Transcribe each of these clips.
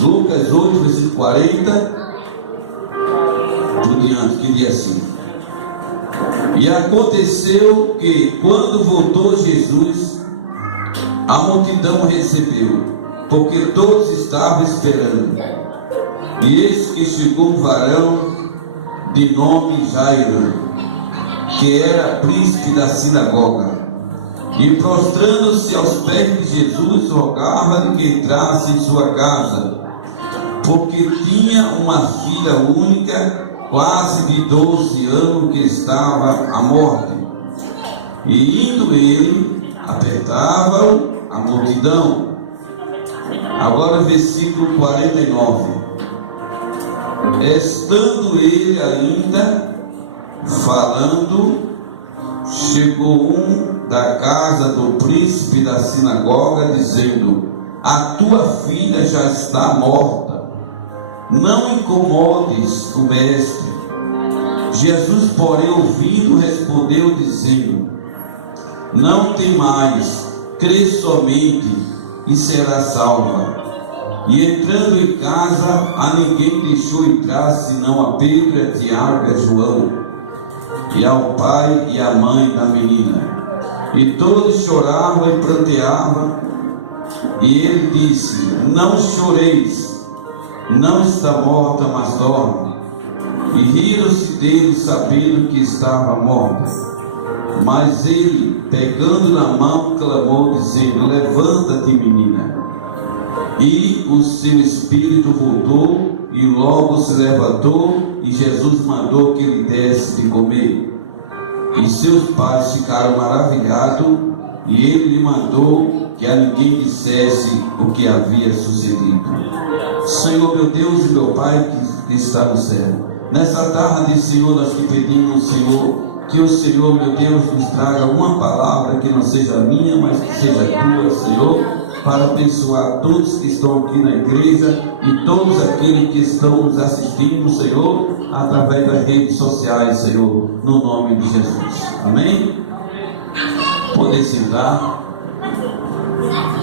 Lucas 8, versículo 40 por diante, que diz assim: e aconteceu que, quando voltou Jesus, a multidão recebeu, porque todos estavam esperando. E eis que chegou um varão de nome Jairo, que era príncipe da sinagoga, e prostrando-se aos pés de Jesus, rogava-lhe que entrasse em sua casa, porque tinha uma filha única, quase de 12 anos, que estava à morte. E indo ele, apertava-o a multidão. Agora o versículo 49. Estando ele ainda falando, chegou um da casa do príncipe da sinagoga, dizendo: a tua filha já está morta, não incomodes o mestre. Jesus, porém, ouvindo, respondeu, dizendo: não temais, crê somente e será salva. E entrando em casa, a ninguém deixou entrar, senão a Pedro, a Tiago e a João, e ao pai e à mãe da menina. E todos choravam e pranteavam. E ele disse: não choreis, não está morta, mas dorme. E riram-se dele, sabendo que estava morta. Mas ele, pegando na mão, clamou, dizendo: levanta-te, menina. E o seu espírito voltou, e logo se levantou, e Jesus mandou que lhe desse de comer. E seus pais ficaram maravilhados, e ele lhe mandou que a ninguém dissesse o que havia sucedido. Senhor, meu Deus e meu Pai que está no céu, nessa tarde, Senhor, nós te pedimos, Senhor, que o Senhor, meu Deus, nos traga uma palavra que não seja minha, mas que seja tua, Senhor, para abençoar todos que estão aqui na igreja e todos aqueles que estão nos assistindo, Senhor, através das redes sociais, Senhor, no nome de Jesus. Amém? Podem sentar.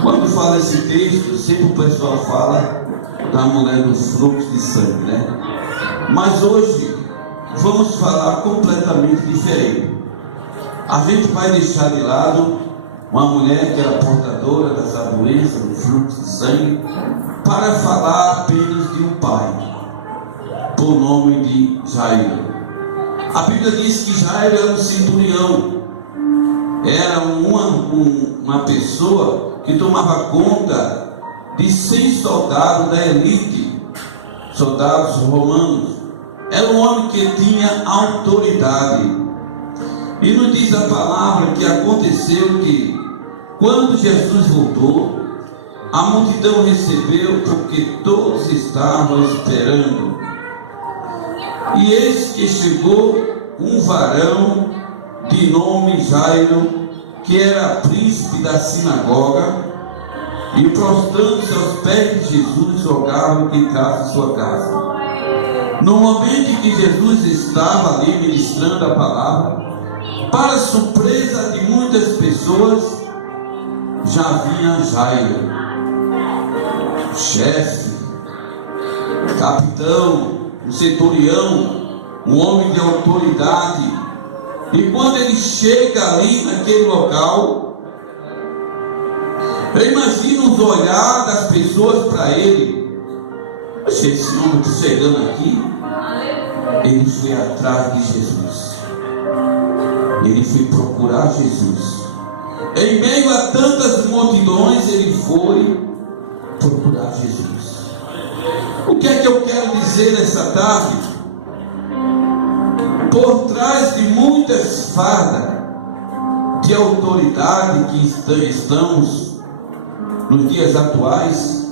Quando fala esse texto, sempre o pessoal fala da mulher dos fluxos de sangue, né? Mas hoje vamos falar completamente diferente. A gente vai deixar de lado uma mulher que era portadora dessa doença, do fluxo de sangue, para falar apenas de um pai, por nome de Jairo. A Bíblia diz que Jairo era um centurião, era uma pessoa que tomava conta de 100 soldados da elite, soldados romanos. Era um homem que tinha autoridade. E nos diz a palavra que aconteceu que, quando Jesus voltou, a multidão recebeu, porque todos estavam esperando. E eis que chegou um varão de nome Jairo, que era príncipe da sinagoga, e prostrando-se aos pés de Jesus, rogava que entrasse em sua casa. No momento em que Jesus estava ali ministrando a palavra, para surpresa de muitas pessoas, já vinha Jairo, chefe, capitão, um centurião, um homem de autoridade. E quando ele chega ali naquele local, eu imagino os olhares das pessoas para ele. Achei esse homem chegando aqui. Ele foi atrás de Jesus. Ele foi procurar Jesus. Em meio a tantas multidões, ele foi procurar Jesus. O que é que eu quero dizer nessa tarde? Por trás de muitas fardas de autoridade que estamos nos dias atuais,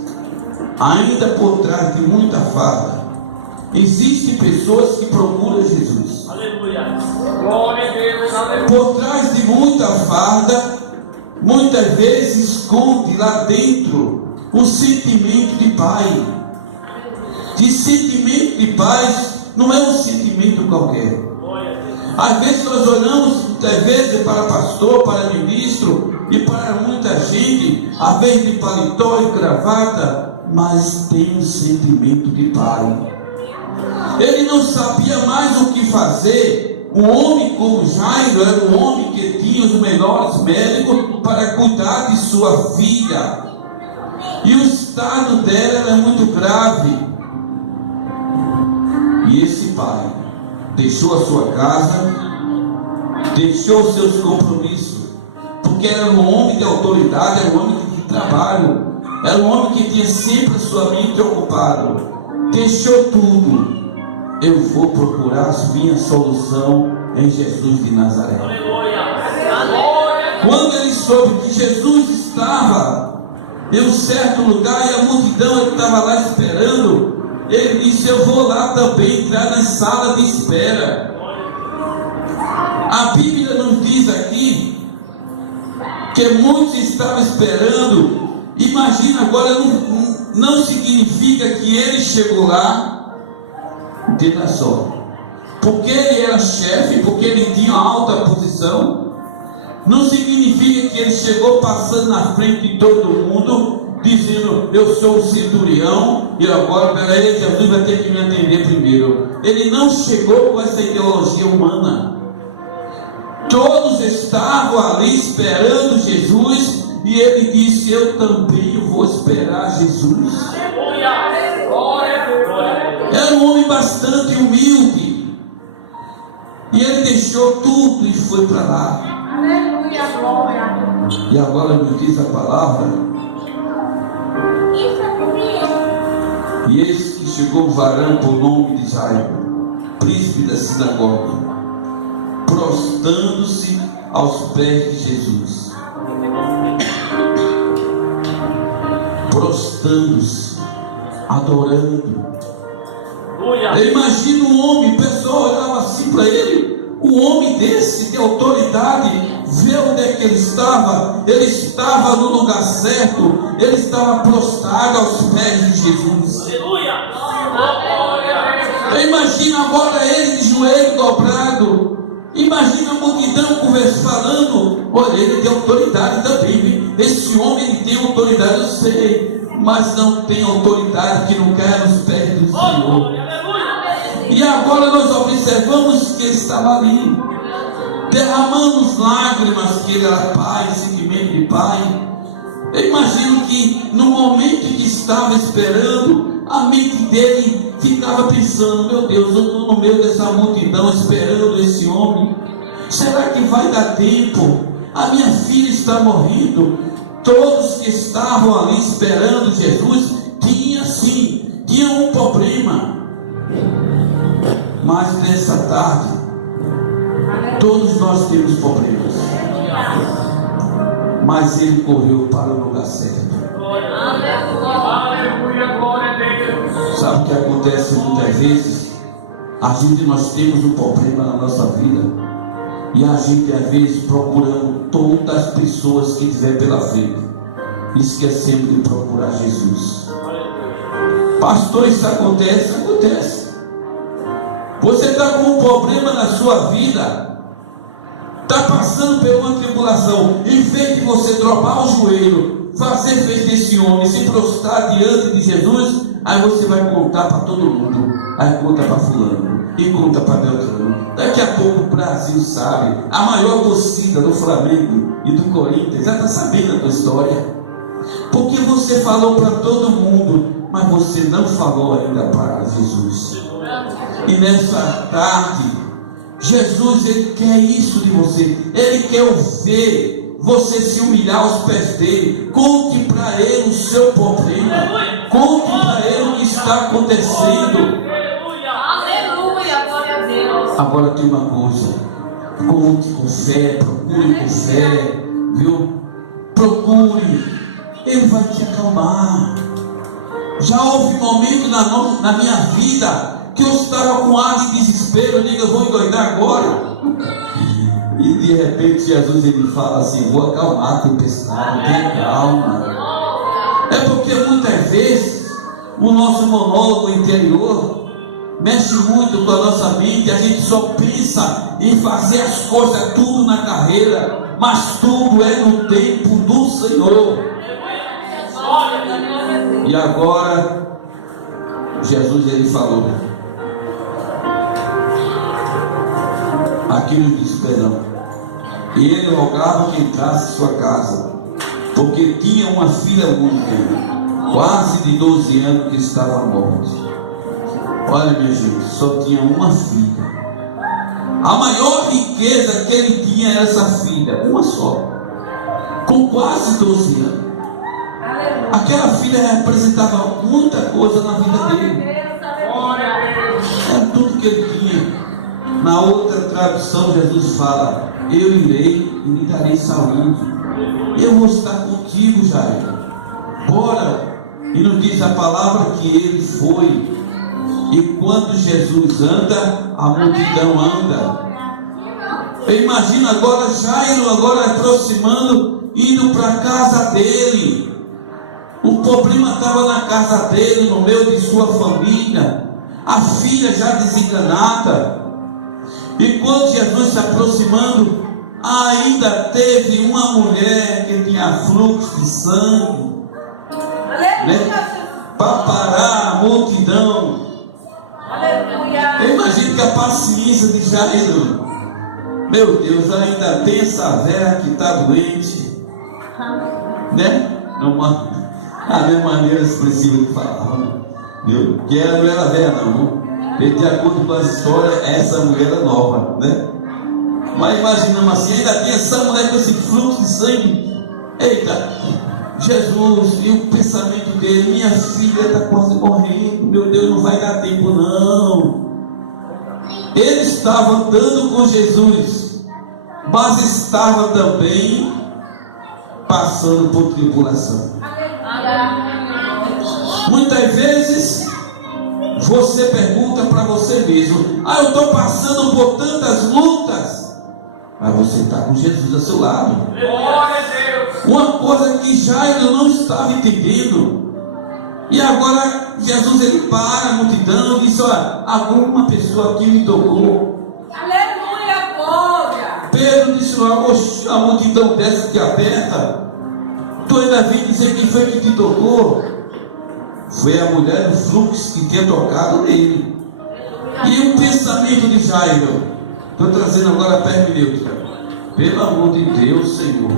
ainda por trás de muita farda, existem pessoas que procuram Jesus. Aleluia. Glória a Deus. Aleluia. Por trás de muita farda, muitas vezes esconde lá dentro o sentimento de pai. De sentimento de paz não é um sentimento qualquer. Às vezes nós olhamos muitas vezes para pastor, para ministro e para muita gente, às vezes de paletó e gravata, mas tem um sentimento de pai. Ele não sabia mais o que fazer. Um homem como Jairo era um homem que tinha os melhores médicos para cuidar de sua filha, e o estado dela era muito grave. E esse pai deixou a sua casa, deixou seus compromissos, porque era um homem de autoridade, era um homem de trabalho, era um homem que tinha sempre a sua mente ocupada. Deixou tudo. Eu vou procurar a minha solução em Jesus de Nazaré. Quando ele soube que Jesus estava em um certo lugar e a multidão estava lá esperando, ele disse: eu vou lá também entrar na sala de espera. A Bíblia nos diz aqui que muitos estavam esperando. Imagina agora, não significa que ele chegou lá, entenda só, porque ele era chefe, porque ele tinha alta posição, não significa que ele chegou passando na frente de todo mundo, dizendo: eu sou o centurião, e agora, peraí, Jesus vai ter que me atender primeiro. Ele não chegou com essa ideologia humana. Todos estavam ali esperando Jesus, e ele disse: eu também vou esperar Jesus. Era um homem bastante humilde, e ele deixou tudo e foi para lá. E agora nos diz a palavra: e eis que chegou um varão por nome de Jairo, príncipe da sinagoga, prostrando-se aos pés de Jesus. Prostrando-se, adorando. Eu imagino um homem, o pessoal olhava assim para ele, um homem desse, de autoridade, vê onde é que ele estava. Ele estava no lugar certo, ele estava prostrado aos pés de Jesus. Eu imagino agora ele de joelho dobrado. Imagina a multidão falando: olha, ele tem autoridade também. Esse homem, ele tem autoridade, eu sei, mas não tem autoridade que não cai nos pés do Senhor. E agora nós observamos que ele estava ali, derramando lágrimas, que ele era pai, sentimento de pai. Eu imagino que no momento que estava esperando, a mente dele ficava pensando: meu Deus, eu estou no meio dessa multidão esperando esse homem. Será que vai dar tempo? A minha filha está morrendo. Todos que estavam ali esperando Jesus tinham um problema. Mas nessa tarde, todos nós temos problemas, mas ele correu para o lugar certo. Sabe o que acontece muitas vezes? Nós temos um problema na nossa vida, e a gente às vezes procurando todas as pessoas que tiver pela frente, esquecendo de procurar Jesus. Pastor, isso acontece? Acontece. Você está com um problema na sua vida, está passando por uma tribulação, em vez de você dropar o joelho, fazer feito desse homem, se prostrar diante de Jesus, aí você vai contar para todo mundo, aí conta para fulano, e conta para Beltrano. Daqui a pouco o Brasil sabe, a maior torcida do Flamengo e do Corinthians já está sabendo a tua história, porque você falou para todo mundo, mas você não falou ainda para Jesus. E nessa tarde, Jesus, ele quer isso de você. Ele quer ver você se humilhar aos pés dele. Conte para ele o seu problema, conte para ele o que está acontecendo. Aleluia, glória a Deus. Agora tem uma coisa: conte com fé, procure com fé, viu? Procure, ele vai te acalmar. Já houve momento na minha vida que eu estava com ar de desespero. Eu digo: eu vou endoidar agora. E de repente Jesus, ele fala assim: vou acalmar a tempestade, tenha calma. É porque muitas vezes o nosso monólogo interior mexe muito com a nossa mente. A gente só pensa em fazer as coisas tudo na carreira, mas tudo é no tempo do Senhor. E agora Jesus ele falou, aqui nos diz perdão, e ele rogava que entrasse em sua casa, porque tinha uma filha única, quase de 12 anos, que estava morta. Olha, minha gente, só tinha uma filha. A maior riqueza que ele tinha era essa filha, uma só, com quase 12 anos. Aquela filha representava muita coisa na vida dele. Era tudo que ele tinha. Na outra tradução, Jesus fala: eu irei e lhe darei saúde. Eu vou estar contigo, Jair. Bora. E nos diz a palavra que ele foi. E quando Jesus anda, a multidão anda. Eu imagino agora Jairo agora aproximando, indo para a casa dele. O problema estava na casa dele, no meio de sua família. A filha já desenganada. E quando Jesus se aproximando, ainda teve uma mulher que tinha fluxo de sangue, né? Para parar a multidão. Eu imagino que a paciência de Jairo, meu Deus, ainda tem essa velha que está doente, né? A minha maneira expressiva de falar, né? Que ela não era velha, não. De acordo com a história, essa mulher era nova, né? Mas imaginamos assim, ainda tem essa mulher com esse fluxo de sangue. Eita, Jesus, e o pensamento dele: minha filha está quase morrendo, meu Deus, não vai dar tempo não. Ele estava andando com Jesus, mas estava também passando por tribulação. Muitas vezes você pergunta para você mesmo: eu estou passando por tantas lutas. Mas você está com Jesus ao seu lado. Uma coisa que Jairo não estava entendendo. E agora Jesus ele para a multidão e diz: olha, alguma pessoa aqui me tocou. Aleluia, glória. Pedro disse: a multidão dessa que aperta, tu ainda vem dizer quem foi que te tocou? Foi a mulher do fluxo que tinha tocado nele. E o pensamento de Jairo, estou trazendo agora a hermenêutica: pelo amor de Deus, Senhor,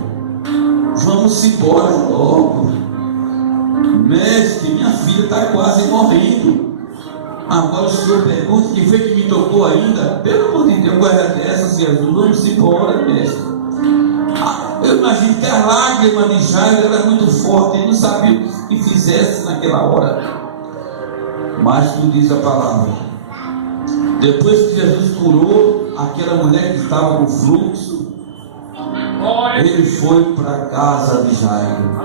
vamos embora logo. Mestre, minha filha está quase morrendo. Agora o Senhor pergunta quem foi que me tocou ainda. Pelo amor de Deus, guarda dessa, Jesus, vamos embora, mestre. Eu imagino que a lágrima de Jairo era muito forte, ele não sabia o que fizesse naquela hora. Mas não diz a palavra, depois que Jesus curou aquela mulher que estava com fluxo, ele foi para a casa de Jairo.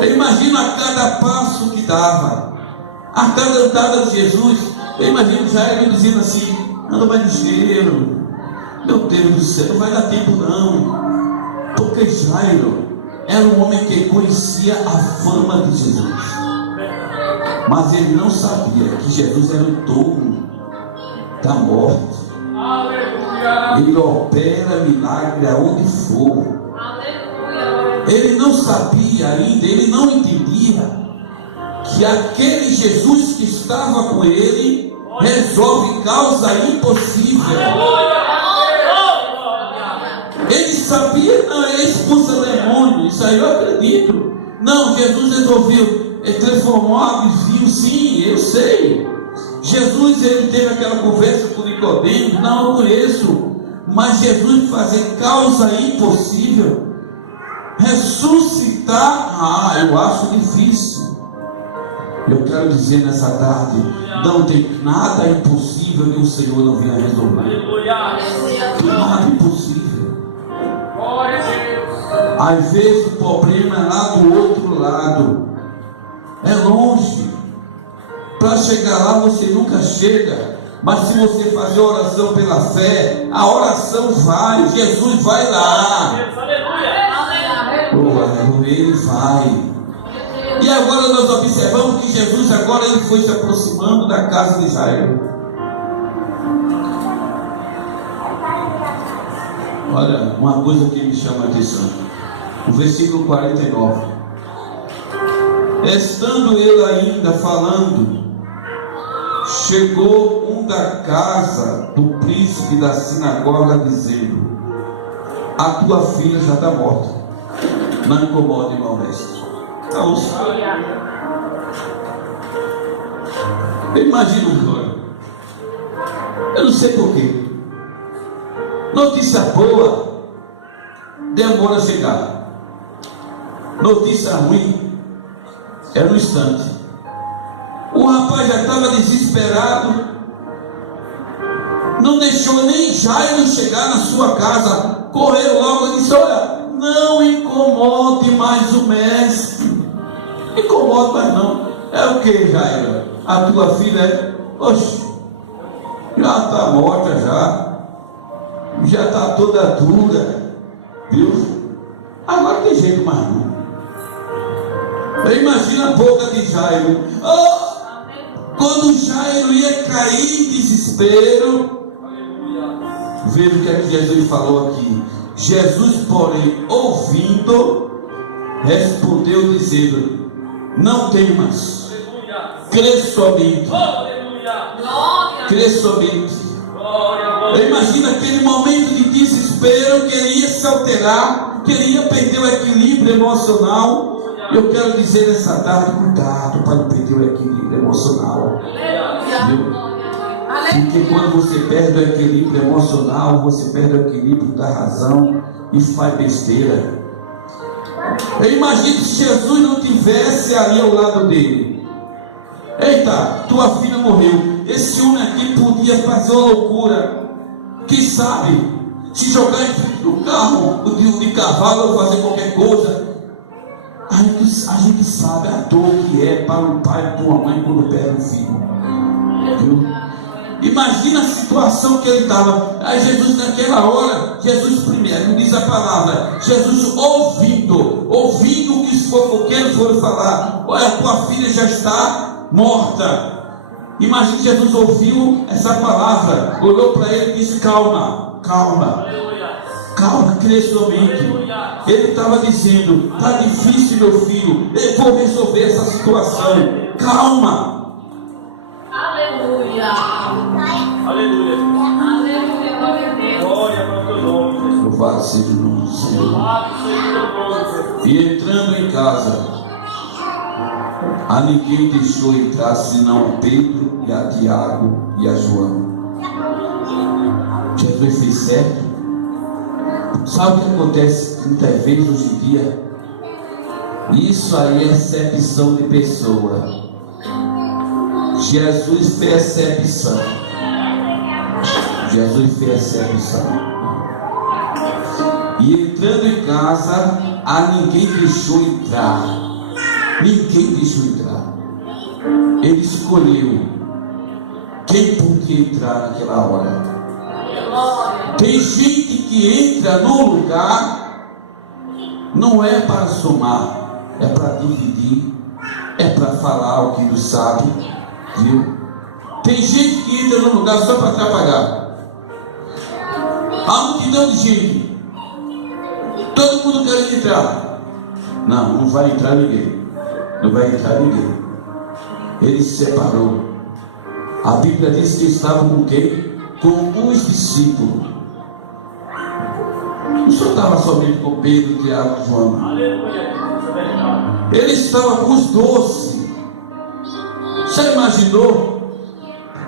Eu imagino a cada passo que dava, a cada andada de Jesus, eu imagino Jairo dizendo assim: anda mais ligeiro, meu Deus do céu, não vai dar tempo não. Porque Jairo era um homem que conhecia a fama de Jesus, mas ele não sabia que Jesus era o dono da morte. Ele opera milagre aonde for. Ele não sabia ainda, ele não entendia que aquele Jesus que estava com ele resolve causa impossível. Ele sabia, não, ele expulsa demônio, isso aí eu acredito. Não, Jesus resolveu, ele transformou água em vinho, sim, eu sei. Jesus, ele teve aquela conversa com Nicodemo, não, eu conheço. Mas Jesus fazer causa impossível, ressuscitar, eu acho difícil. Eu quero dizer nessa tarde, não tem nada impossível que o Senhor não venha resolver. Nada impossível. Às vezes o problema é lá do outro lado, é longe. Para chegar lá você nunca chega, mas se você fazer oração pela fé, a oração vai, Jesus vai lá. Ele vai. E agora nós observamos que Jesus agora ele foi se aproximando da casa de Jairo. Olha, uma coisa que me chama a atenção, o versículo 49. Estando ele ainda falando, chegou um da casa do príncipe da sinagoga, dizendo: a tua filha já está morta. Não incomode, irmão mestre. Imagina agora. Eu não sei porquê. Notícia boa demora a chegar. Notícia ruim é no instante. O rapaz já estava desesperado, não deixou nem Jairo chegar na sua casa, correu logo e disse: olha, não incomode mais o mestre. Incomode mais não. É o que, Jairo? A tua filha é? Oxe, já está morta já está toda dura, viu? Agora não tem jeito mais não. Imagina a boca de Jairo. Quando Jairo ia cair em desespero, veja o que é que Jesus falou aqui. Jesus, porém, ouvindo, respondeu dizendo: não temas, crê somente. Crê somente. Imagina aquele momento de desespero, queria se alterar, queria perder o equilíbrio emocional. Eu quero dizer nessa tarde: cuidado para não perder o equilíbrio emocional. Porque quando você perde o equilíbrio emocional, você perde o equilíbrio da razão e faz besteira. Eu imagino se Jesus não tivesse ali ao lado dele. Eita, tua filha morreu. Esse homem aqui podia fazer uma loucura. Quem sabe se jogar em frente do carro de cavalo ou fazer qualquer coisa. A gente sabe a dor que é para um pai e uma mãe quando perde um filho. Viu? Imagina a situação que ele estava. Aí Jesus, naquela hora, Jesus primeiro, diz a palavra, Jesus ouvindo o que os fofoqueiros foram falar: olha, a tua filha já está morta. Imagina, Jesus ouviu essa palavra, olhou para ele e disse: calma, crê somente. Ele estava dizendo: está difícil, meu filho, eu vou resolver essa situação, calma. Aleluia. Aleluia. Aleluia, glória a Deus. Glória para o teu nome. Louvado seja o nome do Senhor. Louvado seja o teu nome. E entrando em casa, a ninguém deixou entrar senão a Pedro e a Tiago e a João. Jesus fez certo. Sabe o que acontece muitas vezes hoje em dia? Isso aí é excepção de pessoa. Jesus fez excepção. Jesus fez excepção. E entrando em casa, a ninguém deixou entrar. Ninguém deixou entrar. Ele escolheu quem podia entrar naquela hora. Tem gente que entra no lugar, não é para somar, é para dividir, é para falar o que não sabe, viu? Tem gente que entra no lugar só para atrapalhar. Há multidão de gente, todo mundo querendo entrar. Não vai entrar ninguém. Não vai entrar ninguém. Ele se separou. A Bíblia diz que estava com quem? Com os discípulos. Não só estava somente com Pedro, Tiago e João. Aleluia. Ele estava com os 12. Você imaginou?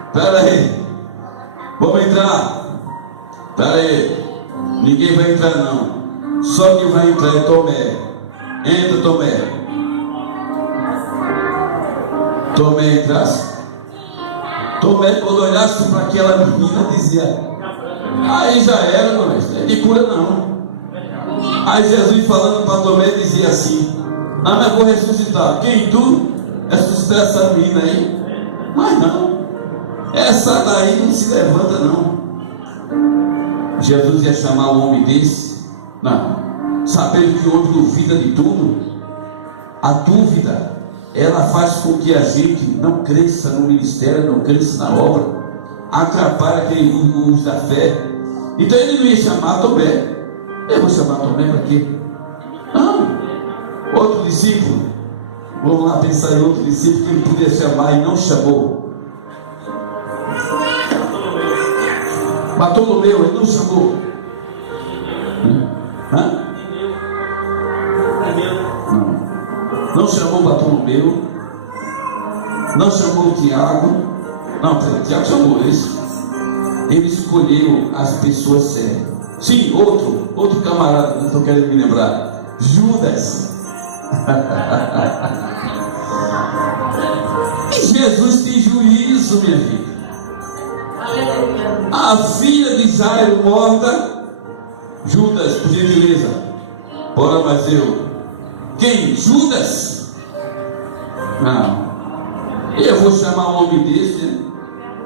Espera aí, vamos entrar. Espera aí, ninguém vai entrar não. Só quem vai entrar é Tomé. Entra, Tomé. Tomé entrasse. Tomé, quando olhasse para aquela menina, dizia: aí já era, não é de cura não. Aí Jesus, falando para Tomé, dizia assim: não, mas vou ressuscitar. Quem? Tu? Ressuscitar essa menina aí? Mas não, essa daí não se levanta não. Jesus ia chamar um homem desse? Não. Sabendo que o homem duvida de tudo, a dúvida, ela faz com que a gente não cresça no ministério, não cresça na obra, atrapalha aquele uso da fé. Então ele não ia chamar Tomé. Eu vou chamar Tomé para quê? Não. Outro discípulo. Vamos lá pensar em outro discípulo que ele podia chamar e não chamou. Bartolomeu, ele não chamou. Hã? Não chamou Bartolomeu. Não chamou Tiago. Não, Tiago chamou isso. Ele escolheu as pessoas sérias. Sim, outro camarada, não estou querendo me lembrar. Judas. E Jesus tem juízo, minha filha. A filha de Jairo morta. Judas, por gentileza. Bora, mas eu. Quem? Judas? Não. Eu vou chamar um homem desse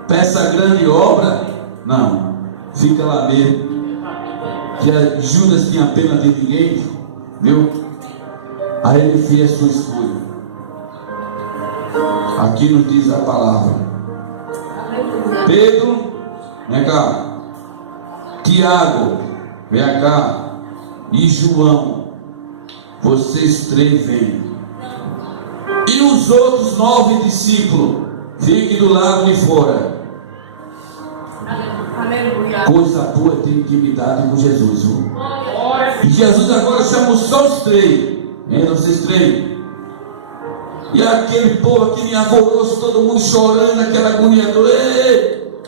para essa grande obra? Não. Fica lá mesmo. Que Judas tinha pena de ninguém, viu? Aí ele fez a sua escolha. Aqui nos diz a palavra. Pedro, vem cá. Tiago, vem cá. E João, vocês três vêm. E os outros 9 discípulos, fiquem do lado de fora. Aleluia. Coisa boa é ter intimidade com Jesus, viu? E Jesus agora chamou só os 3. Vocês 3. E aquele povo, aquele alvoroço, todo mundo chorando, aquela agonia toda. Ei!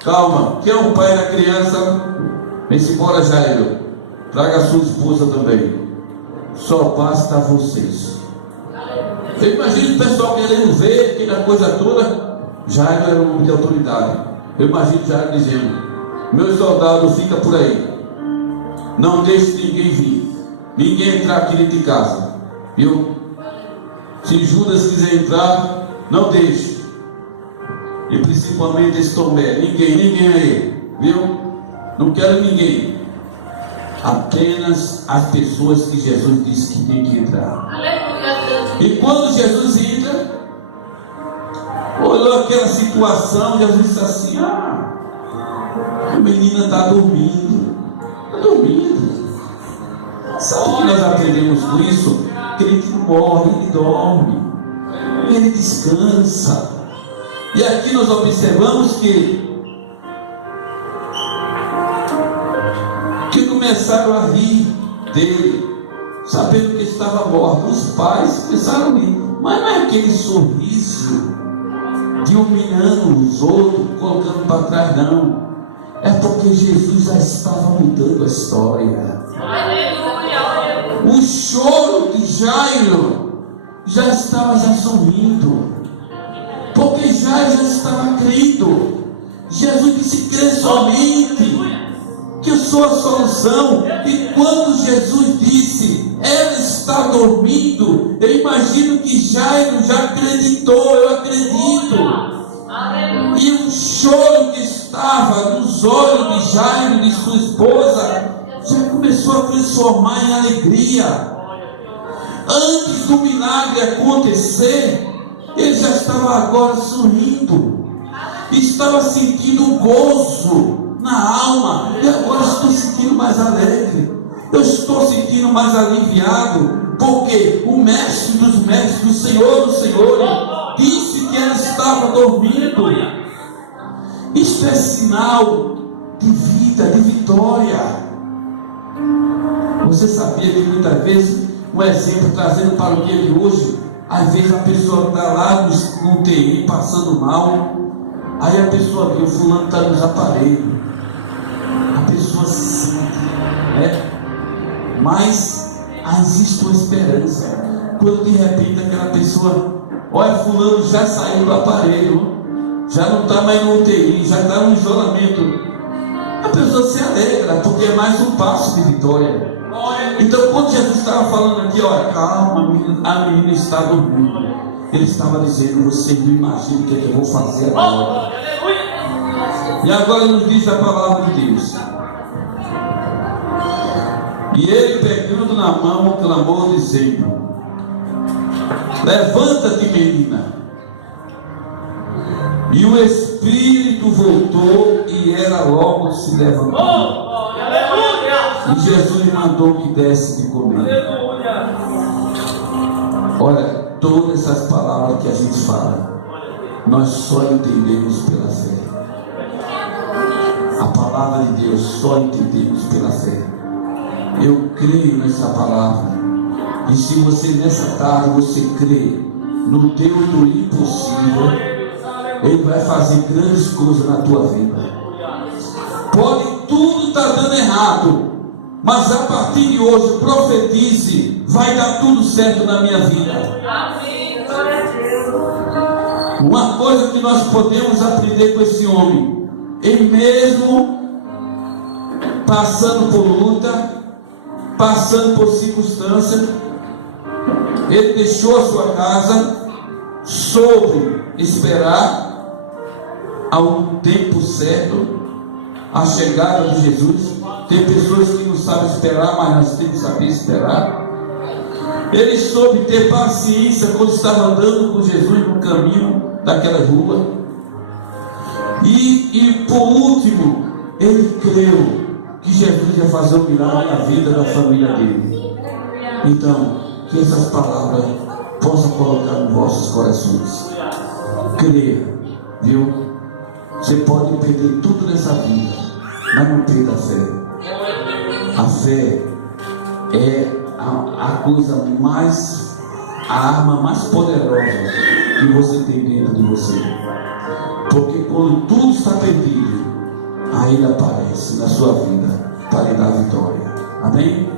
Calma, quem é o pai da criança? Vem-se embora, Jairo. Traga a sua esposa também. Só basta vocês. Eu imagino o pessoal querendo ver aquela coisa toda. Jairo era um homem de autoridade. Eu imagino Jairo dizendo: meus soldados, fica por aí. Não deixe ninguém vir. Ninguém entrar aqui dentro de casa. Viu? Se Judas quiser entrar, não deixe. E principalmente esse Tomé. Ninguém aí. Viu? Não quero ninguém. Apenas as pessoas que Jesus disse que tem que entrar. E quando Jesus entra, olhou aquela situação, Jesus disse assim: a menina está dormindo. Está dormindo. Sabe o que nós aprendemos com isso? Que ele não morre, ele dorme. Ele descansa. E aqui nós observamos que começaram a rir dele, sabendo que estava morto. Os pais começaram a rir, mas não é aquele sorriso de humilhando os outros, colocando para trás, não. É porque Jesus já estava mudando a história. O choro de Jairo já estava sorrindo, porque Jairo já estava crendo. Jesus disse: crê somente, que eu sou a solução. E quando Jesus disse: ela está dormindo, eu imagino que Jairo já acreditou. Eu acredito. E o choro que estava nos olhos de Jairo e de sua esposa já começou a transformar em alegria. Antes do milagre acontecer, ele já estava agora sorrindo, estava sentindo um gozo na alma. E agora estou sentindo mais alegre, eu estou sentindo mais aliviado, porque o mestre dos mestres, o Senhor dos senhores, disse que ela estava dormindo. Isto é sinal de vida, de vitória. Você sabia que muitas vezes, um exemplo trazendo para o dia de hoje, às vezes a pessoa está lá no UTI passando mal, aí a pessoa vê: o fulano está nos aparelhos. A pessoa se sente, né? Mas existe uma esperança. Quando de repente aquela pessoa: olha, fulano já saiu do aparelho, já não está mais no UTI, já está no isolamento, a pessoa se alegra, porque é mais um passo de vitória. Então, quando Jesus estava falando aqui: olha, calma, a menina está dormindo, ele estava dizendo: você não imagina o que é que eu vou fazer agora. E agora nos diz a palavra de Deus: e ele, pegando na mão, clamou dizendo: levanta-te, menina. E o espírito voltou, e ela logo se levantou. E Jesus mandou que desse de comer. Olha, todas essas palavras que a gente fala, nós só entendemos pela fé. A palavra de Deus só entendemos pela fé. Eu creio nessa palavra. E se você nessa tarde você crê no Deus do impossível, Ele vai fazer grandes coisas na tua vida. Pode tudo estar dando errado, mas a partir de hoje profetize: vai dar tudo certo na minha vida. Amém. Glória a Deus. Uma coisa que nós podemos aprender com esse homem, ele mesmo passando por luta, passando por circunstâncias, ele deixou a sua casa, soube esperar ao tempo certo a chegada de Jesus. Tem pessoas que não sabem esperar, mas nós temos que saber esperar. Ele soube ter paciência quando estava andando com Jesus no caminho daquela rua. E por último, ele creu que Jesus ia fazer um milagre na vida da família dele. Então, que essas palavras possam colocar nos vossos corações. Creia, viu? Você pode perder tudo nessa vida, mas não perda a fé. A fé é a coisa mais, a arma mais poderosa que você tem dentro de você. Porque quando tudo está perdido, aí Ele aparece na sua vida para lhe dar vitória. Amém?